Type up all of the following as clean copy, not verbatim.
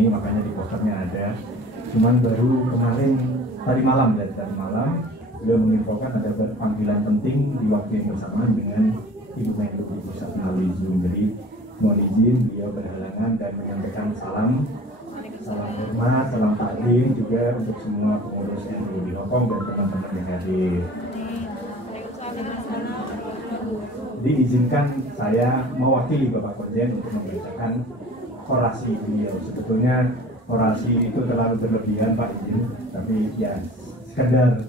ini, makanya di posternya ada. Cuman baru kemarin tadi malam beliau menginfokan ada panggilan penting di waktu yang bersamaan dengan Ibu Menlu di pusat melalui Zoom. Jadi mohon izin beliau berhalangan dan menyampaikan salam hormat, salam takdim juga untuk semua pengurus NU di Hongkong dan teman-teman yang hadir. Diizinkan saya mewakili Bapak Konjen untuk membacakan orasi beliau. Sebetulnya orasi itu terlalu berlebihan Pak izin, tapi ya sekedar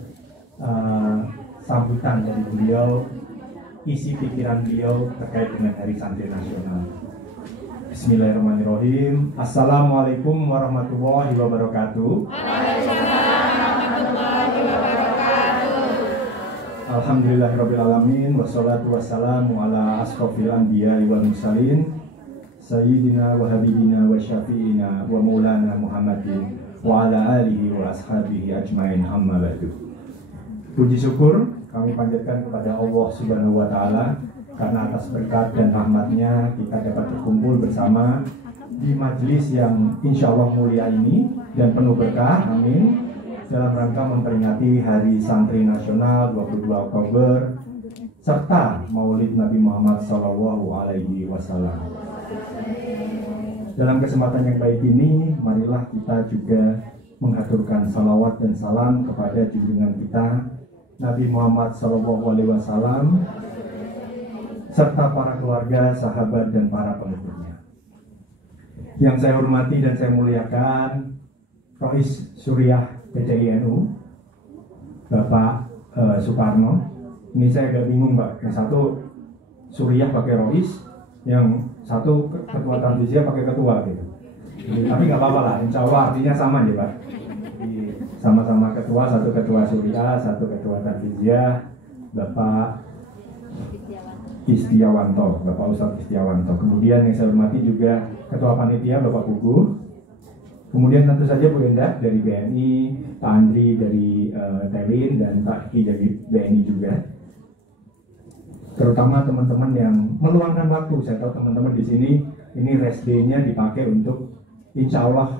sambutan dari beliau, isi pikiran beliau terkait dengan Hari Santri Nasional. Bismillahirrahmanirrahim. Assalamualaikum warahmatullahi wabarakatuh. Alhamdulillahirrabbilalamin. Wassalatu wassalamu ala asrofil anbiya wal mursalin Sayyidina wa habibina wa syafi'ina wa maulana Muhammadin wa ala alihi wa ashabihi ajmain amma ba'du. Puji syukur kami panjatkan kepada Allah Subhanahu wa Ta'ala karena atas berkat dan rahmatnya kita dapat berkumpul bersama di majelis yang insya Allah mulia ini dan penuh berkah, amin, dalam rangka memperingati Hari Santri Nasional 22 Oktober serta Maulid Nabi Muhammad SAW. Dalam kesempatan yang baik ini, marilah kita juga mengaturkan salawat dan salam kepada junjungan kita Nabi Muhammad SAW serta para keluarga, sahabat, dan para pengikutnya. Yang saya hormati dan saya muliakan Rois Suriah PCI-NU Bapak Soekarno. Ini saya agak bingung Pak, yang satu Suriah pakai Rois, yang satu ketua Tanfiziyah pakai ketua gitu. Tapi nggak apa-apa lah, insya Allah artinya sama aja Pak. Sama-sama ketua, satu ketua Suriah, satu ketua Tanfiziyah, Bapak Istiawanto, Bapak Ustadz Istiawanto. Kemudian yang saya hormati juga Ketua Panitia Bapak Pugu. Kemudian tentu saja Bu Endah dari BNI, Pak Andri dari Telin, dan Pak Ki dari BNI juga. Terutama teman-teman yang meluangkan waktu. Saya tahu teman-teman di sini ini rest day-nya dipakai untuk insya Allah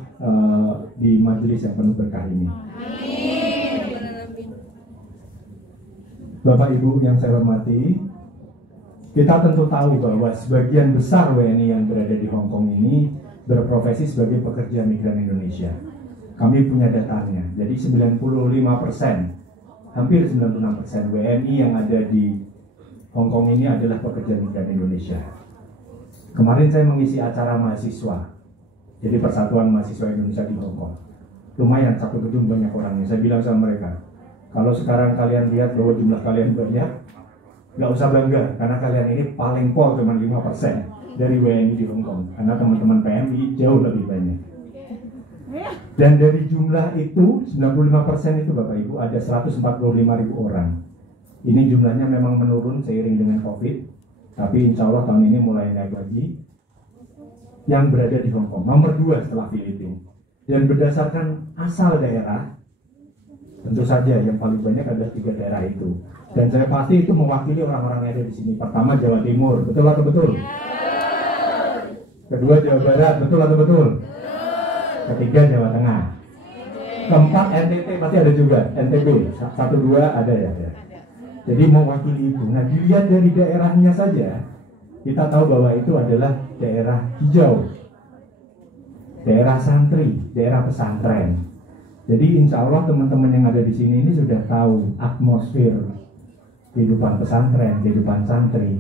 di majelis yang penuh berkah ini. Bapak Ibu yang saya hormati, kita tentu tahu bahwa sebagian besar WNI yang berada di Hong Kong ini berprofesi sebagai pekerja migran Indonesia. Kami punya datanya. Jadi 95%, hampir 96% WNI yang ada di Hong Kong ini adalah pekerja migran Indonesia. Kemarin saya mengisi acara mahasiswa. Jadi Persatuan Mahasiswa Indonesia di Hong Kong. Lumayan, satu gedung banyak orangnya. Saya bilang sama mereka, kalau sekarang kalian lihat bahwa jumlah kalian banyak, nggak usah bangga, karena kalian ini paling pol cuma 5% dari WNI di Hong Kong. Karena teman-teman PMI jauh lebih banyak. Dan dari jumlah itu, 95% itu Bapak Ibu, ada 145.000 orang. Ini jumlahnya memang menurun seiring dengan COVID, tapi insya Allah tahun ini mulai naik lagi. Yang berada di Hong Kong, nomor 2 setelah Filipina. Dan berdasarkan asal daerah, tentu saja yang paling banyak adalah 3 daerah itu. Dan saya pasti itu mewakili orang-orang yang ada di sini. Pertama Jawa Timur, betul atau betul? Kedua Jawa Barat, betul atau betul? Ketiga Jawa Tengah. Keempat NTT pasti ada juga, NTB 1-2 ada ya. Jadi mewakili itu. Nah dilihat dari daerahnya saja, kita tahu bahwa itu adalah daerah hijau, daerah santri, daerah pesantren. Jadi insya Allah teman-teman yang ada di sini ini sudah tahu atmosfer kehidupan pesantren, kehidupan santri,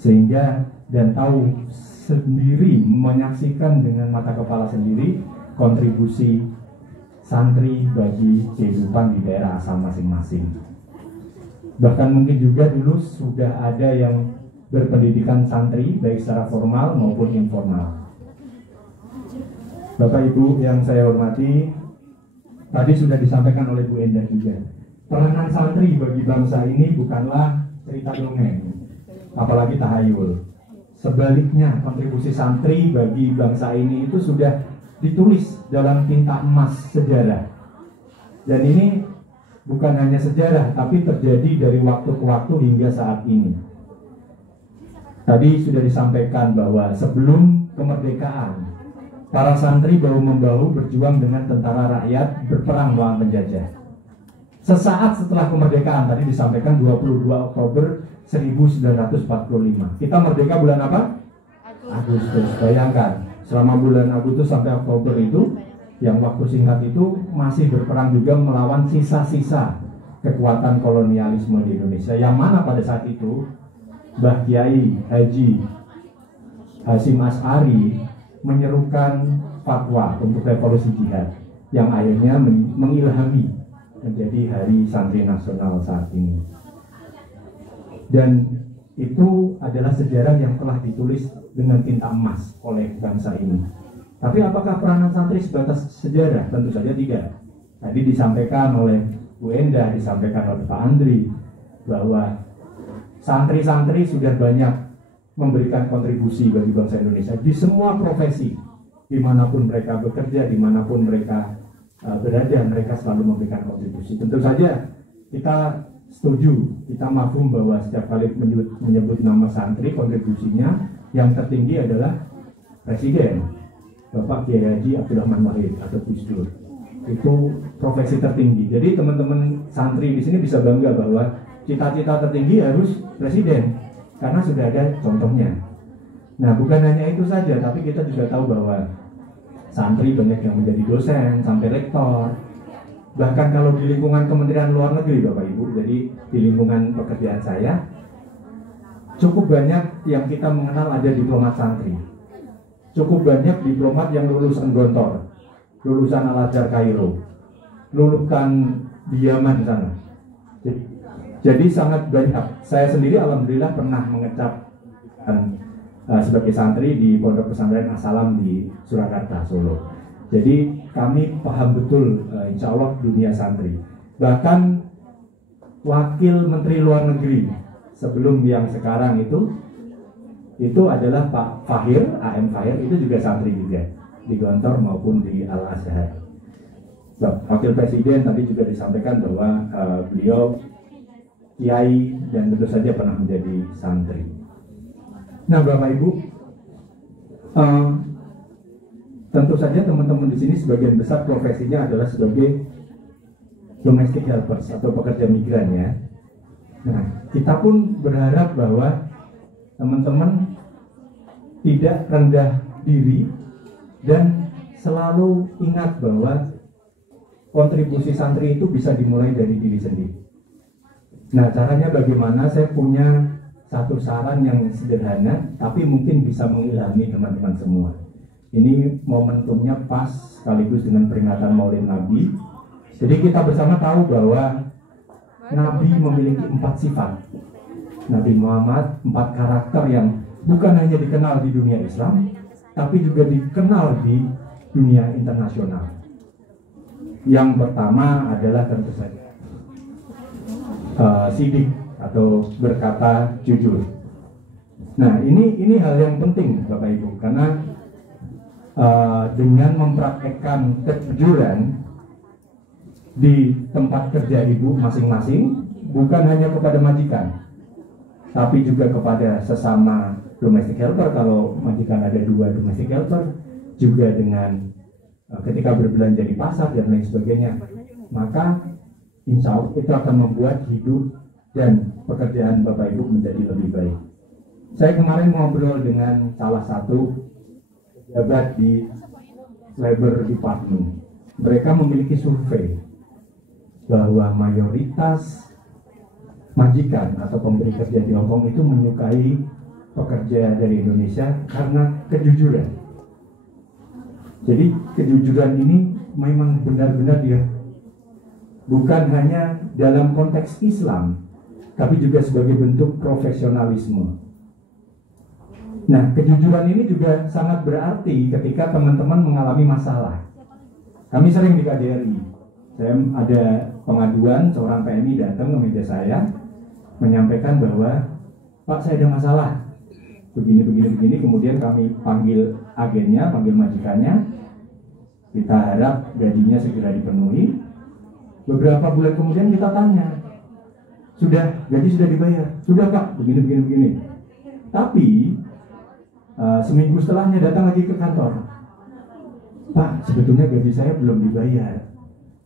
sehingga dan tahu sendiri, menyaksikan dengan mata kepala sendiri kontribusi santri bagi kehidupan di daerah asal masing-masing. Bahkan mungkin juga dulu sudah ada yang berpendidikan santri baik secara formal maupun informal. Bapak Ibu yang saya hormati, tadi sudah disampaikan oleh Bu Endah juga, peranan santri bagi bangsa ini bukanlah cerita dongeng, apalagi tahayul. Sebaliknya, kontribusi santri bagi bangsa ini itu sudah ditulis dalam tinta emas sejarah. Dan ini bukan hanya sejarah, tapi terjadi dari waktu ke waktu hingga saat ini. Tadi sudah disampaikan bahwa sebelum kemerdekaan Para santri bahu-membahu berjuang dengan tentara rakyat berperang melawan penjajah. Sesaat setelah kemerdekaan, tadi disampaikan 22 Oktober 1945. Kita merdeka bulan apa? Agustus. Bayangkan, selama bulan Agustus sampai Oktober itu, yang waktu singkat itu masih berperang juga melawan sisa-sisa kekuatan kolonialisme di Indonesia. Yang mana pada saat itu Mbah Kiai Haji Hasyim Asy'ari menyerukan fatwa untuk revolusi jihad yang akhirnya mengilhami menjadi Hari Santri Nasional saat ini. Dan itu adalah sejarah yang telah ditulis dengan tinta emas oleh bangsa ini. Tapi apakah peranan santri sebatas sejarah? Tentu saja tidak. Tadi disampaikan oleh Bu Endah, disampaikan oleh Pak Andri, bahwa santri-santri sudah banyak memberikan kontribusi bagi bangsa Indonesia di semua profesi, dimanapun mereka bekerja, dimanapun mereka berada, mereka selalu memberikan kontribusi. Tentu saja kita setuju, kita mafhum bahwa setiap kali menyebut nama santri, kontribusinya yang tertinggi adalah Presiden Bapak Kiai Haji Abdurrahman Wahid atau Gus Dur. Itu profesi tertinggi. Jadi teman-teman santri di sini bisa bangga bahwa cita-cita tertinggi harus presiden, karena sudah ada contohnya. Nah, bukan hanya itu saja, tapi kita juga tahu bahwa santri banyak yang menjadi dosen sampai rektor. Bahkan kalau di lingkungan Kementerian Luar Negeri, Bapak Ibu, jadi di lingkungan pekerjaan saya, cukup banyak yang kita mengenal ada diplomat santri. Cukup banyak diplomat yang lulusan Gontor, lulusan Al-Azhar Kairo, lulusan di Yaman sana. Jadi sangat banyak. Saya sendiri alhamdulillah pernah mengecap sebagai santri di Pondok Pesantren As-Salam di Surakarta, Solo. Jadi kami paham betul insya Allah dunia santri. Bahkan Wakil Menteri Luar Negeri sebelum yang sekarang itu adalah Pak Fahir, AM Fahir, itu juga santri juga di Gontor maupun di Al-Azhar. Wakil Presiden tadi juga disampaikan bahwa beliau kiai dan tentu saja pernah menjadi santri. Nah, Bapak Ibu, tentu saja teman-teman di sini sebagian besar profesinya adalah sebagai domestic helpers atau pekerja migran ya. Nah, kita pun berharap bahwa teman-teman tidak rendah diri dan selalu ingat bahwa kontribusi santri itu bisa dimulai dari diri sendiri. Nah, caranya bagaimana? Saya punya satu saran yang sederhana, tapi mungkin bisa mengilhami teman-teman semua. Ini momentumnya pas sekaligus dengan peringatan Maulid Nabi. Jadi kita bersama tahu bahwa Nabi memiliki 4 sifat. Nabi Muhammad 4 karakter yang bukan hanya dikenal di dunia Islam, tapi juga dikenal di dunia internasional. Yang pertama adalah tentu saja sidik atau berkata jujur. Nah, ini hal yang penting Bapak Ibu, karena dengan mempraktekkan kejujuran di tempat kerja ibu masing-masing, bukan hanya kepada majikan, tapi juga kepada sesama domestic helper. Kalau majikan ada 2 domestic helper, juga dengan ketika berbelanja di pasar dan lain sebagainya, maka insya Allah itu akan membuat hidup dan pekerjaan Bapak Ibu menjadi lebih baik. Saya kemarin ngobrol dengan salah satu pejabat di Labor Department. Mereka memiliki survei bahwa mayoritas majikan atau pemberi kerja di Hong Kong itu menyukai pekerja dari Indonesia karena kejujuran. Jadi kejujuran ini memang benar-benar dia bukan hanya dalam konteks Islam, tapi juga sebagai bentuk profesionalisme. Nah, kejujuran ini juga sangat berarti ketika teman-teman mengalami masalah. Kami sering di KJRI, saya ada pengaduan, seorang PMI datang ke meja saya, menyampaikan bahwa Pak, saya ada masalah begini, kemudian kami panggil agennya, panggil majikannya, kita harap gajinya segera dipenuhi. Beberapa bulan kemudian kita tanya, gaji sudah dibayar? Sudah Pak, begini. Tapi seminggu setelahnya datang lagi ke kantor. Pak, sebetulnya gaji saya belum dibayar,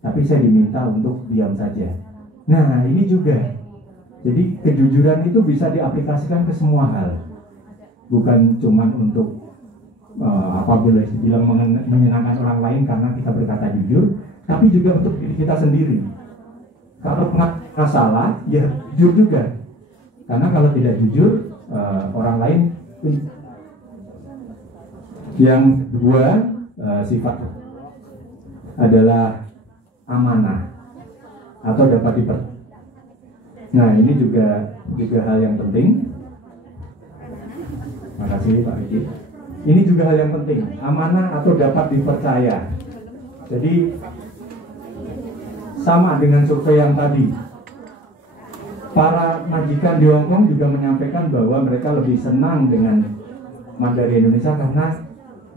tapi saya diminta untuk diam saja. Nah, ini juga. Jadi kejujuran itu bisa diaplikasikan ke semua hal. Bukan cuma untuk apa boleh dibilang menyenangkan orang lain karena kita berkata jujur, tapi juga untuk diri kita sendiri. Kalau masalah, ya jujur juga. Karena kalau tidak jujur, orang lain. Yang kedua, sifat adalah amanah atau dapat dipercaya. Nah, ini juga hal yang penting. Makasih Pak Edi. Ini juga hal yang penting, amanah atau dapat dipercaya. Jadi sama dengan survei yang tadi. Para majikan di Hong Kong juga menyampaikan bahwa mereka lebih senang dengan Mandarin Indonesia karena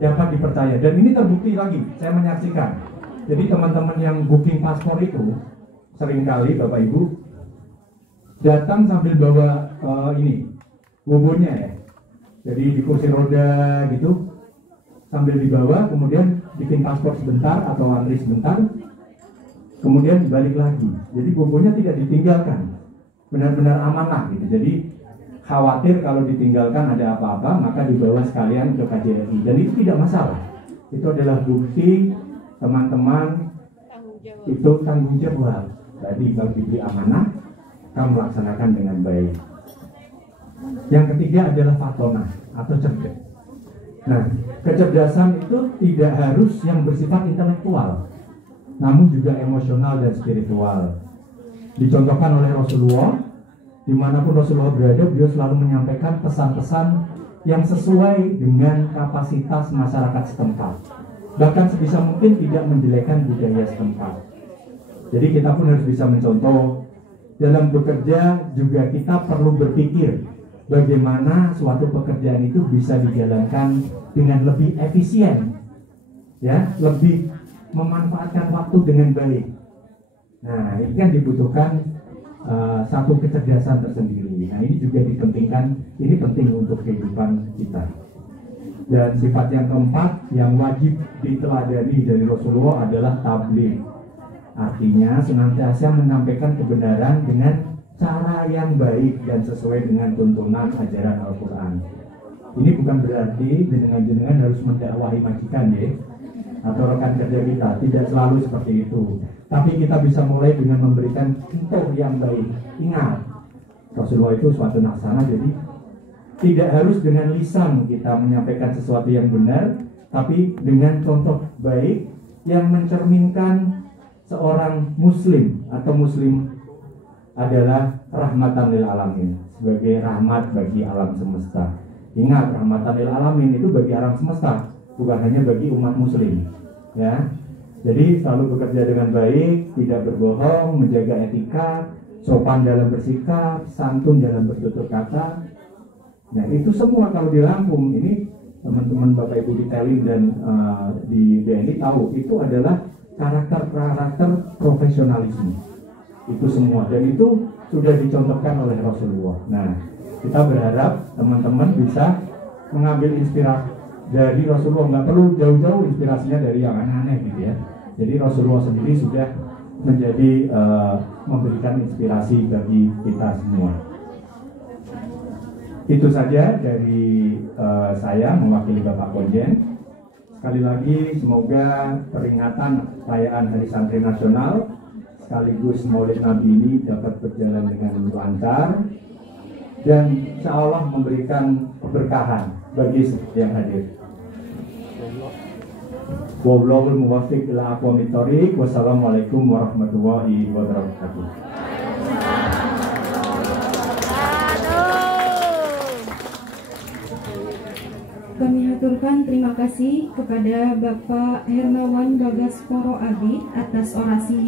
dapat dipercaya. Dan ini terbukti lagi, saya menyaksikan. Jadi teman-teman yang booking paspor itu seringkali Bapak Ibu datang sambil bawa ini buburnya ya. Jadi di kursi roda gitu sambil dibawa, kemudian bikin paspor sebentar atau antri sebentar, kemudian balik lagi. Jadi buburnya tidak ditinggalkan. Benar-benar amanah gitu. Jadi khawatir kalau ditinggalkan ada apa-apa, maka dibawa sekalian ke KJRI. Dan itu tidak masalah. Itu adalah bukti teman-teman itu tanggung jawab. Jadi kalau diberi amanah, kamu laksanakan dengan baik. Yang ketiga adalah fatona atau cerdas. Nah, kecerdasan itu tidak harus yang bersifat intelektual, namun juga emosional dan spiritual. Dicontohkan oleh Rasulullah, dimanapun Rasulullah berada, beliau selalu menyampaikan pesan-pesan yang sesuai dengan kapasitas masyarakat setempat. Bahkan sebisa mungkin tidak menjelekkan budaya setempat. Jadi kita pun harus bisa mencontoh. Dalam bekerja juga kita perlu berpikir bagaimana suatu pekerjaan itu bisa dijalankan dengan lebih efisien, ya, lebih memanfaatkan waktu dengan baik. Nah, ini kan dibutuhkan satu kecerdasan tersendiri. Nah, ini juga dipentingkan, ini penting untuk kehidupan kita. Dan sifat yang keempat yang wajib diteladani dari Rasulullah adalah tabligh. Artinya senantiasa menyampaikan kebenaran dengan cara yang baik dan sesuai dengan tuntunan ajaran Al-Quran. Ini bukan berarti jenengan harus mendakwahi majikan ya, atau rekan kerja kita, tidak selalu seperti itu. Tapi kita bisa mulai dengan memberikan contoh yang baik. Ingat, Rasulullah itu suatu laksana, jadi tidak harus dengan lisan kita menyampaikan sesuatu yang benar, tapi dengan contoh baik yang mencerminkan seorang muslim atau muslim adalah rahmatan lil alamin, sebagai rahmat bagi alam semesta. Ingat, rahmatan lil alamin itu bagi alam semesta, bukan hanya bagi umat muslim, ya. Jadi selalu bekerja dengan baik, tidak berbohong, menjaga etika, sopan dalam bersikap, santun dalam bertutur kata. Nah, itu semua kalau dirangkum, ini teman-teman Bapak Ibu di Telling dan di BNI tahu, itu adalah karakter profesionalisme. Itu semua, dan itu sudah dicontohkan oleh Rasulullah. Nah, kita berharap teman-teman bisa mengambil inspirasi dari Rasulullah, nggak perlu jauh-jauh inspirasinya dari yang aneh-aneh gitu ya. Jadi Rasulullah sendiri sudah menjadi memberikan inspirasi bagi kita semua. Itu saja dari saya mewakili Bapak Konjen. Sekali lagi semoga peringatan perayaan Hari Santri Nasional sekaligus Maulid Nabi ini dapat berjalan dengan lancar dan insya Allah memberikan keberkahan bagi semua yang hadir. Wallahul muwaffiq ila aqwamit thoriq. Wassalamualaikum warahmatullahi wabarakatuh. Kami haturkan terima kasih kepada Bapak Hermawan Bagaskoro Abid atas orasinya.